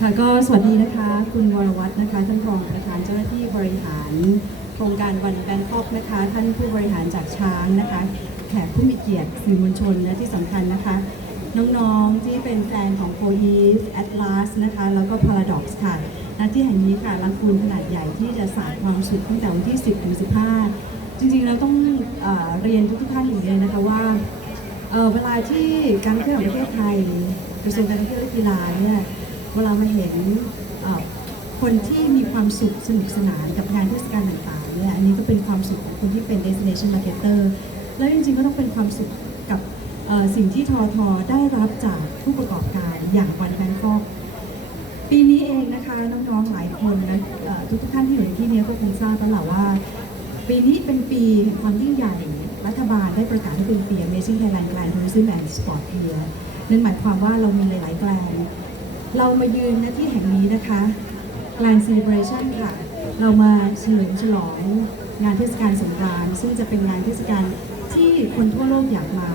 ค่ะก็สวัสดีนะคะคุณวรวัฒน์นะคะท่านรองประธานเจ้าหน้าที่บริหารโครงการวันแบงคอกนะคะ ท่านผู้บริหารจากช้างนะคะ แขกผู้มีเกียรติสื่อมวลชนและที่สำคัญนะคะ น้องๆที่เป็นแฟนของ c o e v e Atlas นะคะ แล้วก็ Paradox ค่ะณที่แห่งนี้ค่ะลังคูนขนาดใหญ่ที่จะสาดความสุขตั้งแต่วันที่ 10ถึง15 จริงๆแล้วต้องเอเรียนทุกท่านอย่างนี้เลยนะคะว่าเเวลาที่การเที่ยวแห่งประเทศไทยกระทรวงการท่องเที่ยวและกีฬาเนี่ย เวลามาเห็นคนที่มีความสุขสนุกสนานกับงานเทศกาลต่างๆเนี่ยอันนี้ก็เป็นความสุขของคนที่เป็น destination marketer แล้วจริงๆก็ต้องเป็นความสุขกับสิ่งที่ทอทอได้รับจากผู้ประกอบการอย่างวันแบงคอกปีนี้เองนะคะน้องๆหลายคนนะทุกๆท่านที่อยู่ในที่นี้ก็คงทราบแล้วแหละว่า ปีนี้เป็นปีแห่งความยิ่งใหญ่รัฐบาลได้ประกาศให้เป็นปี Amazing Thailand Grand Tourism and Sport Year นั่นหมายความว่าเรามีหลายๆแกลน เรามายืนณที่แห่งนี้นะคะ Grand Celebration ค่ะ เรามาเฉลิมฉลองงานเทศกาลสงกรานต์ซึ่งจะเป็นงานเทศกาลที่คนทั่วโลกอยากมา